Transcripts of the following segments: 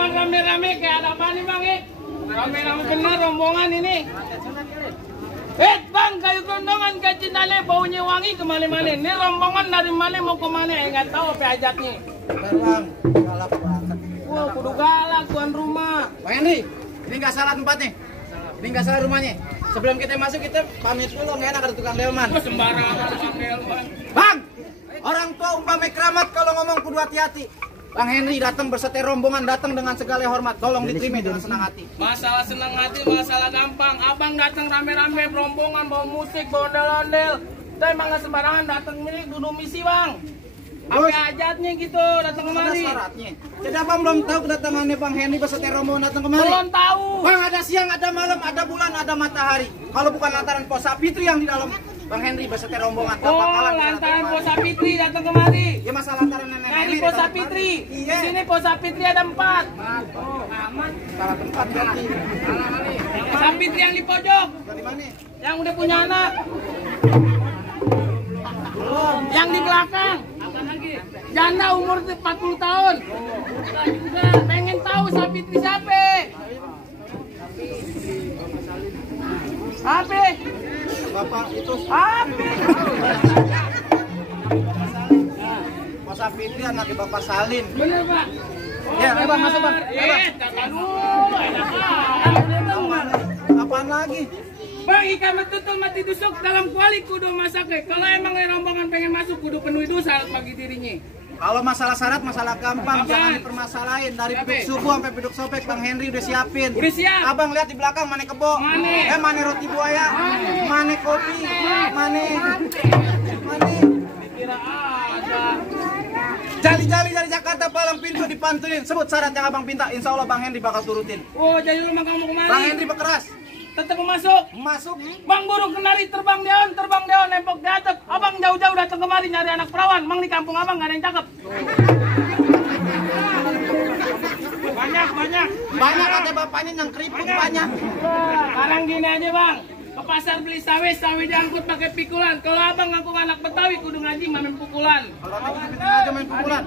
rombongan rame-rame kayak ada apa nih bang? Rame-rame bener rombongan ini. Bang, kayu gondongan ke Cindale baunya wangi kemana-mana. Ini rombongan dari mana mau kemana? Nggak tahu apa ajaknya. Bang, galak banget. Wah, kudu galak tuan rumah. Bang Henry, ini nggak salah tempatnya. Ini nggak salah rumahnya. Sebelum kita masuk kita pamit dulu, nggak enak ada tukang delman. Sembarangan tukang delman. Bang, orang tua umpama keramat kalau ngomong kudu hati-hati. Bang Henry datang berserta rombongan, datang dengan segala hormat. Tolong diterima dengan senang hati. Masalah senang hati, masalah gampang. Abang datang rame-rame rombongan, bawa musik, bawa ondel-ondel. Itu emang nggak sembarangan datang milik dulu misi bang. Apa ajatnya gitu datang kemari? Ada syaratnya. Jadi abang belum tahu kedatangannya Bang Henry beserta rombongan datang kemari. Belum tahu. Bang, ada siang, ada malam, ada bulan, ada matahari. Kalau bukan lantaran Pos Sapitri yang di dalam Bang Henry beserta rombongan. Oh, lantaran Pos Sapitri datang kemari. Ya masalah lantaran nenek Nah, Henry. ini Pos Sapitri. Di Iya. sini Pos Sapitri ada 4. Oh, aman. Salah tempat berarti. Sapitri yang di pojok. Dari mana? Yang udah punya anak. Yang di belakang. Janda umur 40 tahun. Pengen tahu Sapitri siapa? Apa? Bapak itu Apa? Pos Sapitri anaknya Bapak Salim. Bener Pak. Ya, ayo Bang, masuk Bang. Ayo, Bang. Tahan dulu, enak. Apaan lagi? Bang, ikan betutul mati tusuk dalam kuali kudu masaknya. Kalau emang rombongan pengen masuk kudu penuhi dulu syarat bagi dirinya. Kalau masalah syarat, masalah gampang, Apaan? jangan dipermasalahin. Dari Apa? beduk subuh sampai beduk sobek, Bang Henry udah siapin. Udah siap. Abang lihat di belakang, mana kebo, Mane? mana roti buaya, mana kopi, mana. Kira ada. Jali-jali dari Jakarta palang pintu dipantuin. Sebut syarat yang abang minta, insya Allah Bang Henry bakal turutin. Oh, jadi lu kamu kemari. Bang Henry berkeras, Tetap mau masuk. masuk. Bang burung kenari terbang deon, nempok di atap. Abang jauh-jauh datang kemari nyari anak perawan. Mang di kampung abang gak ada yang cakep. Banyak. Banyak kata bapaknya yang keriput banyak. Sekarang gini aja bang. Ke pasar beli sawi diangkut pakai pikulan. Kalau abang ngaku anak Betawi kudu ngaji main pukulan. Kalau aku bikin aja main pukulan.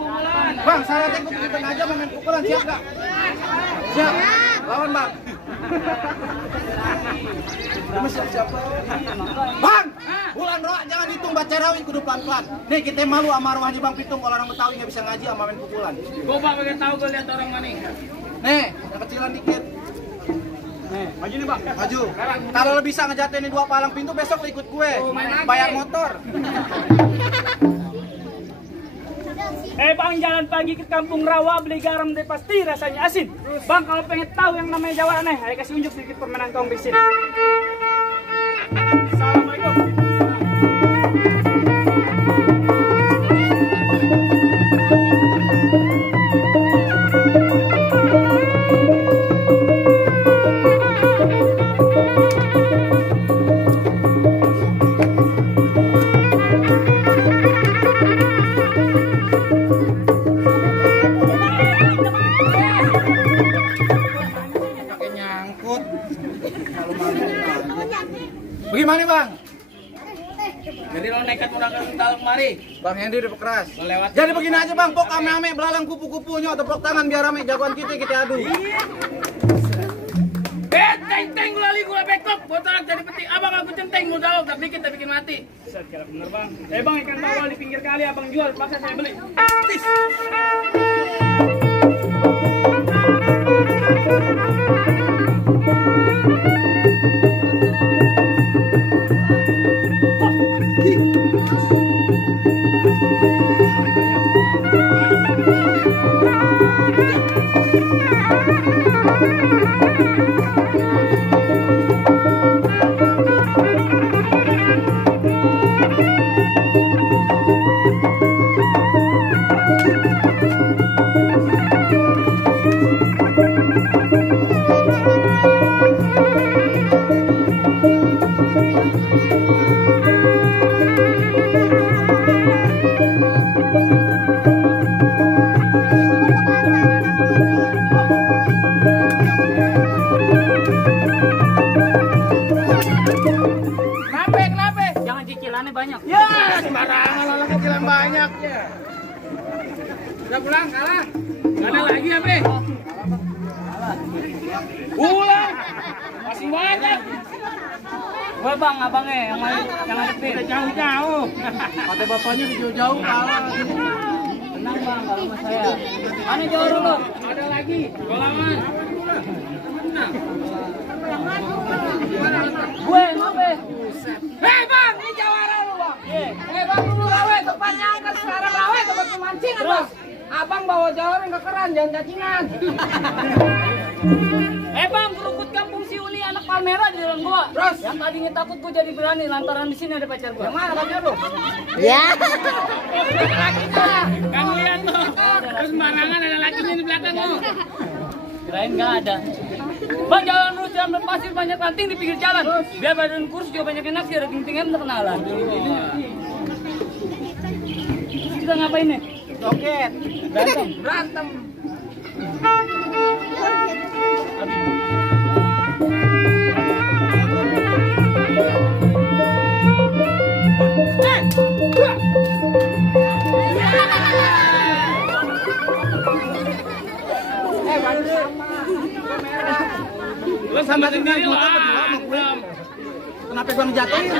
Bang, syaratnya aku bikin aja main pukulan, siap gak? Siap. Lawan Bang. Siap. Bang, bulan roh jangan hitung baca rawi kudu pelan-pelan. Nih kita malu sama arwahnya Bang Pitung kalau orang Betawi nggak bisa ngaji sama main pukulan. Gue pengen tahu gue lihat orang mana. Nih, yang kecilan dikit. Nih, maju nih bang. Maju. Kalau lo bisa ngejatuhin dua palang pintu besok lo ikut gue. Bayar motor. Bang jalan pagi ke kampung rawa beli garam deh pasti rasanya asin. Bang kalau pengen tahu yang namanya Jawa aneh, ayo kasih unjuk sedikit permainan tong bisin. Assalamualaikum. Pakai nyangkut. Bagaimana Bang? Jadi lo nekat udah ke dalam kemari. Bang Henry udah berkeras. Melewati. Jadi begini aja Bang, pok ame-ame belalang kupu-kupunya tepuk tangan biar rame jagoan kita adu. Teng lali gula bekok, botol jadi peti. Abang aku centeng modal tak dikit tak bikin mati. Set kira bener bang. Bang ikan bawal di pinggir kali abang jual, paksa saya beli. Tis. Kenapa? Jangan cicilannya banyak. Ya, sembarangan orang cicilan banyak. Udah pulang, kalah. Gak ada lagi apa? Gue bang, abangnya yang main, yang ngadepin. Jauh-jauh. Kata bapaknya di jauh-jauh kalah. Tenang bang, kalau sama saya. Mana jauh dulu? Ada lagi. Golaman. Gue, mabe. Hei bang, ini jawara lu bang. Bang, dulu lawe, tempatnya angkat sekarang lawe, tempat pemancingan bang. Abang bawa jawara yang kekeran, jangan cacingan. Bang, kerukut kampung si Uli anak Palmera di dalam gua. Terus? Yang tadinya takut gua jadi berani lantaran di sini ada pacar gua. Yang mana pacar lu? Ya. Kang lihat tuh. Terus sembarangan ada lakinya di belakang lu. Kirain nggak ada. Bang, jalan terus jalan pasir banyak ranting di pinggir jalan. Biar badan kurus juga banyak enak sih ada tingtingnya terkenalan. Kita ngapain nih? Joget. Berantem. Lu sama sendiri lah. Kenapa gua ngejatuhin?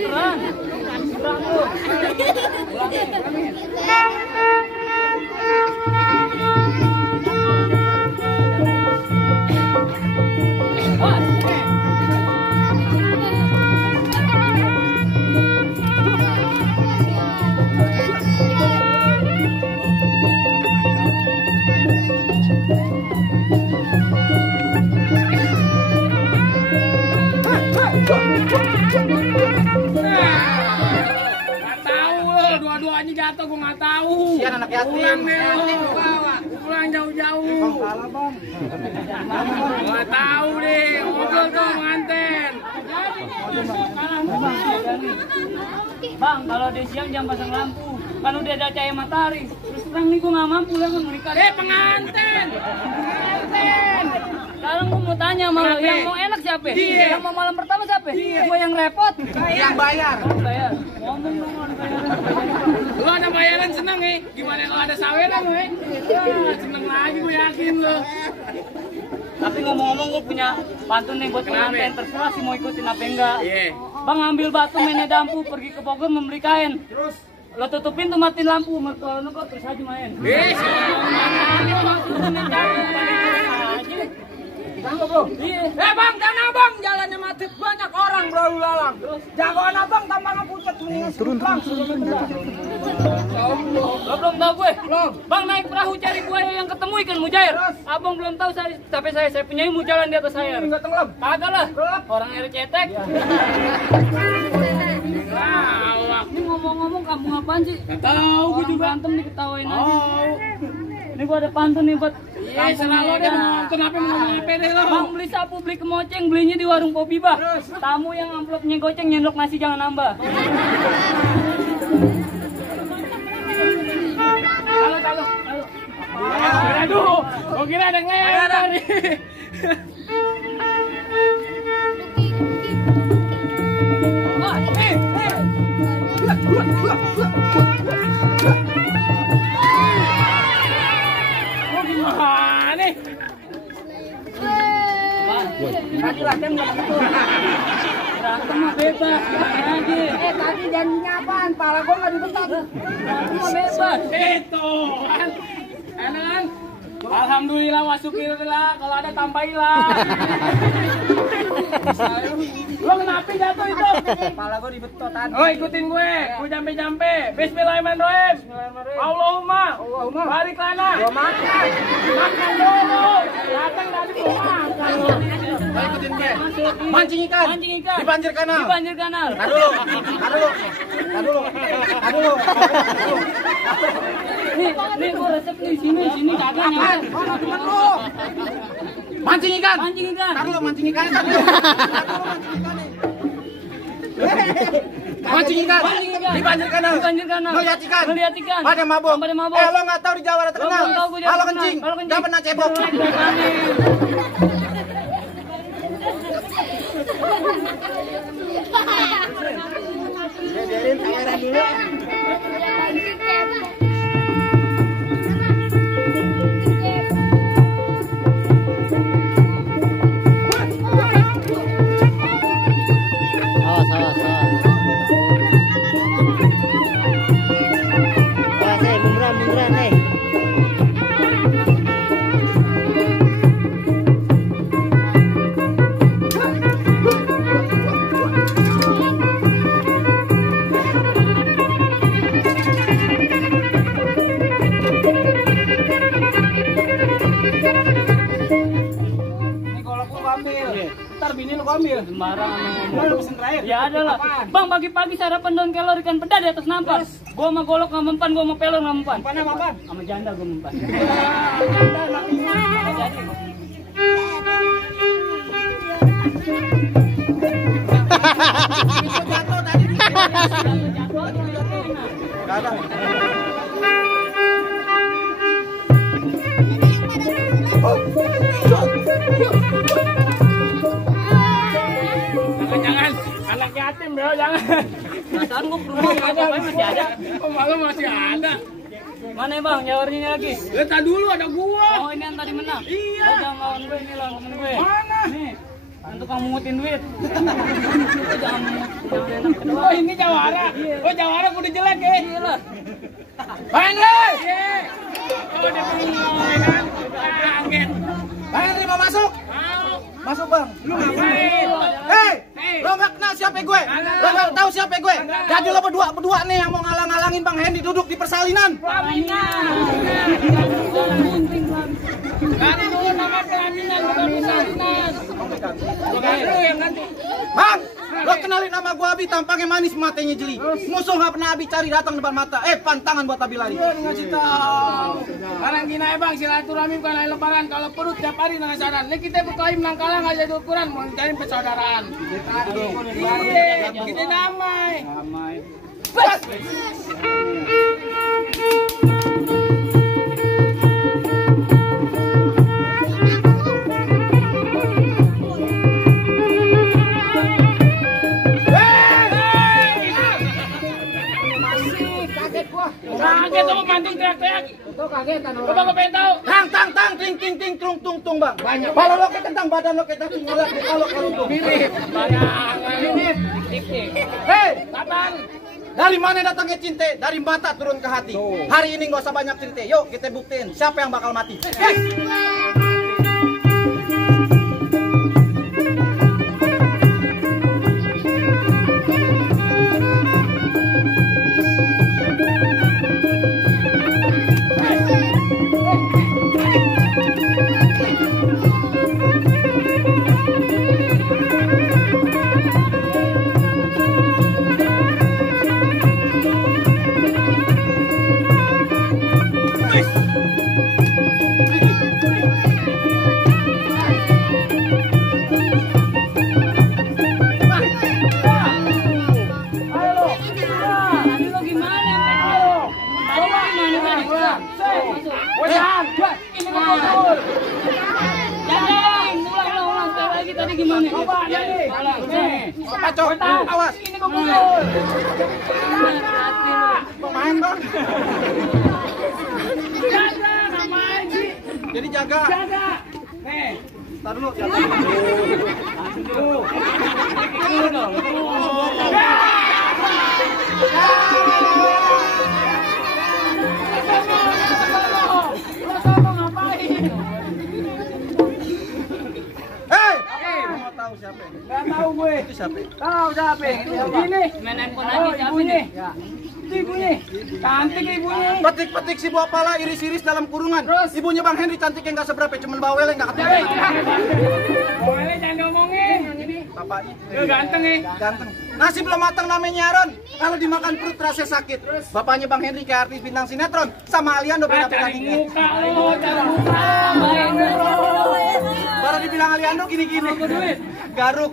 Terang. Terang lu. Dua-duanya jatuh, gue nggak tahu. Sian anak yatim. Pulang deh lu. Pulang jauh-jauh. Kalah bang. Nggak tahu deh. Ngobrol tuh pengantin. Bang, kalau di siang jangan pasang lampu. Kan udah ada cahaya matahari. Terus terang nih gue nggak mampu lah memberikan. Pengantin. Pengantin. Sekarang gue mau tanya sama lo, yang mau enak siapa? Dia. Yang mau malam pertama siapa? Gue yang repot. Yang bayar. Bayar. Ngomong dong ada bayaran. Lu ada bayaran seneng gimana kalau ada saweran seneng lagi gue yakin lo. Tapi ngomong-ngomong gue punya pantun nih buat pengantin. Terserah sih mau ikutin apa enggak. Iya. Bang ambil batu mainnya dampu pergi ke Bogor membeli kain. Terus lo tutupin tuh matiin lampu mertua lo kok terus aja main. Iya. Bang, jangan bang, jalannya mati banyak orang berlalu lalang. Jagoan abang tambah ngapucat mendingan turun. Lo belum tahu gue? Belum. Bang naik perahu cari buaya yang ketemu ikan mujair. Abang belum tahu saya punya ilmu jalan di atas air. Enggak tenggelam. Kagak lah. Orang air cetek. Lawak. Ini ngomong-ngomong kampung apaan sih? Enggak tahu gue Orang juga. berantem nih ketawain aja. Oh. Ini gua ada pantun nih buat Iya, selalu deh nonton apa ngomong apa deh lo. Bang beli sapu beli kemoceng belinya di warung kopi bah. Tamu yang amplopnya goceng nyendok nasi jangan nambah. Halo. Aduh, gua kira ada yang lewat nih. Gimana nih? Tadi latihan nggak betul. Berantem mah bebas, gimana aja. Tadi janjinya apaan? Pala gua nggak dibentak. Berantem mah bebas. Itu kan. Kan? Alhamdulillah masukilah. Kalau ada tambahilah. Lo kenapa jatuh itu? Kepala gua dibetot tadi. Oh ikutin gue jampe-jampe. Bismillahirrahmanirrahim. Allahumma barik lana. Gua makan dulu. Datang tadi gua makan. Ayo ikutin gue. Mancing ikan. Di banjir kanal. Tar dulu. Nih gua resep nih sini kagak nyampe. Mana temen lu? Mancing ikan. Tar dulu mancing ikan. Mancing ikan. Di banjir kanal. Ngeliat ikan. Pada mabok. Lo nggak tahu di Jawa ada terkenal. Halo kencing. Dapat nak cebok. Biarin tawaran dulu. Sembarangan ngomong. Ya ada lah. Bang, pagi-pagi sarapan daun kelor ikan peda di atas nampan. Gua sama golok nggak mempan, gua sama pelor nggak mempan. Mana makan? Sama janda gua mempan. Jatuh tadi. Gak ada. Jangan, anak yatim bro, jangan. Perasaan gua rumah masih ada. Oh malah masih ada. Mana ya bang, nyawarnya lagi? Lihat dulu ada gua. Oh ini yang tadi menang? Iya. Oh jangan lawan gue, ini lawan temen gue. Mana? Nih, untuk kamu mungutin duit. Jangan enak kedua. Oh ini jawara. Oh jawara udah jelek ya. Iya lah. Henry. Oh dia pengen kan. Kaget. Henry mau masuk? Mau. Masuk bang. Lu ngapain? Hei, lo gak kenal siapa gue? Lo gak tahu siapa gue? Jadi lo berdua nih yang mau ngalang-ngalangin Bang Henry duduk di persalinan. Dari dulu nama pelaminan bukan persalinan. Bukan lu yang ganti. Bang, lo kenalin nama gue Abi, tampangnya manis, matanya jeli. Musuh gak pernah Abi cari datang depan mata. Pantangan buat Abi lari. Ngasih tahu. Sekarang gini ya bang, silaturahmi bukan hari lebaran. Kalau perut tiap hari dengan saran. Ini kita berkelahi menang kalah nggak jadi ukuran, mau mencari persaudaraan. Kita damai. Bas. Kaget tuh mancing teriak-teriak. Itu kagetan orang. Coba pengen tahu. Tang, ting, tung bang. Banyak. Kalau lo ketentang badan lo ketentang ngolak di kalau tuh. Mirip. Mirip. Hei, Kapan? dari mana datangnya cinta? Dari mata turun ke hati. Hari ini nggak usah banyak cerita. Yuk kita buktiin siapa yang bakal mati. Awas. Ini kok pukul. Pemain bang. Jaga, ngapain sih? Jadi jaga. Jaga. Nih. Tar dulu. Jaga. Dulu dong. Mau tahu siapa? Gak tahu gue. Itu siapa? Tahu siapa? Ini. Main handphone lagi siapa Ibunya. nih? Itu ibunya. Cantik ibunya. Petik-petik si buah pala, iris-iris dalam kurungan. Terus ibunya Bang Henry cantiknya nggak seberapa, cuman bawelnya nggak ketemu. Boleh jangan diomongin. Bapaknya. Ganteng nih. Ganteng. Nasi belum matang namanya Aaron. Kalau dimakan perut terasa sakit. Bapaknya Bang Henry kayak artis bintang sinetron. Sama Aliando beda-beda Cari tinggi. muka lo, cari muka. Baru dibilang Aliando gini-gini. Garuk.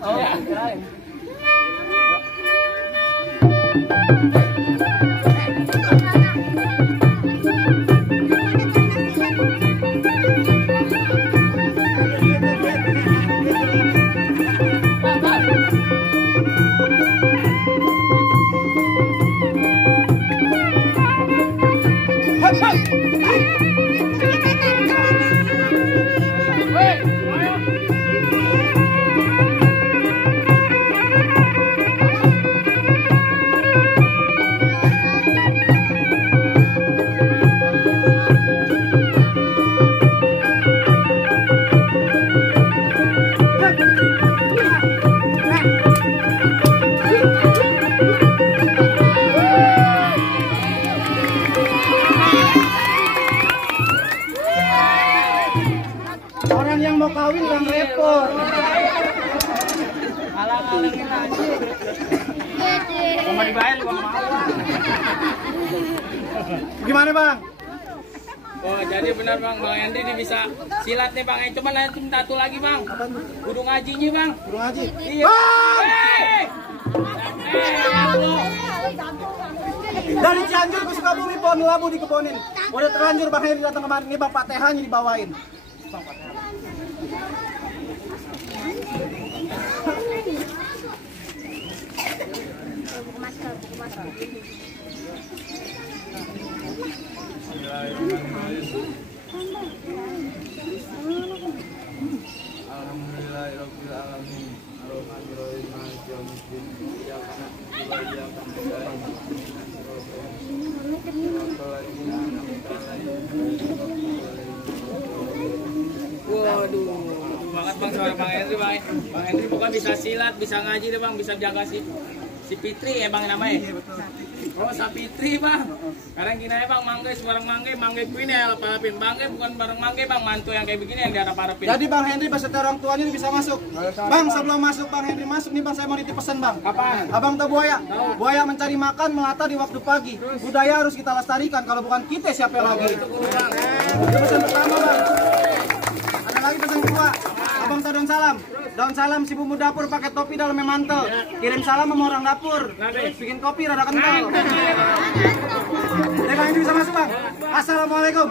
Orang yang mau kawin yang repot. Mau dibayar juga mau. Gimana Bang? Oh jadi benar Bang, Bang Henry ini bisa silat nih Bang. Cuma nanti satu lagi Bang. Kudu ngajinya Bang. Kurang Haji. Iya. Dari Cianjur ke Sukabumi pohon labu dikebonin. Udah terlanjur Bang Henry datang kemarin nih Bang, Fatihahnya dibawain. Waduh, banget Bang suara Bang Henry Bang. Bang Henry bukan bisa silat, bisa ngaji deh Bang, bisa jaga si Fitri ya Bang namanya. Oh, Sapitri Bang. Sekarang gini ya Bang, mangga sebarang mangga queen ya lapalapin mangga bukan bareng mangga Bang, mantu yang kayak begini yang diharap-harapin. Jadi Bang Henry beserta orang tuanya ini bisa masuk. Bang, sebelum masuk Bang Henry masuk nih Bang, saya mau nitip pesan Bang. Apaan? Abang tahu buaya? Buaya mencari makan melata di waktu pagi. Budaya harus kita lestarikan, kalau bukan kita siapa lagi? Itu pesan pertama Bang. Ada lagi pesan kedua. Abang tahu daun salam. Daun salam si bumbu dapur pakai topi dalamnya mantel. Kirim salam sama orang dapur. Bikin kopi rada kental. Bang ini bisa masuk Bang. Assalamualaikum.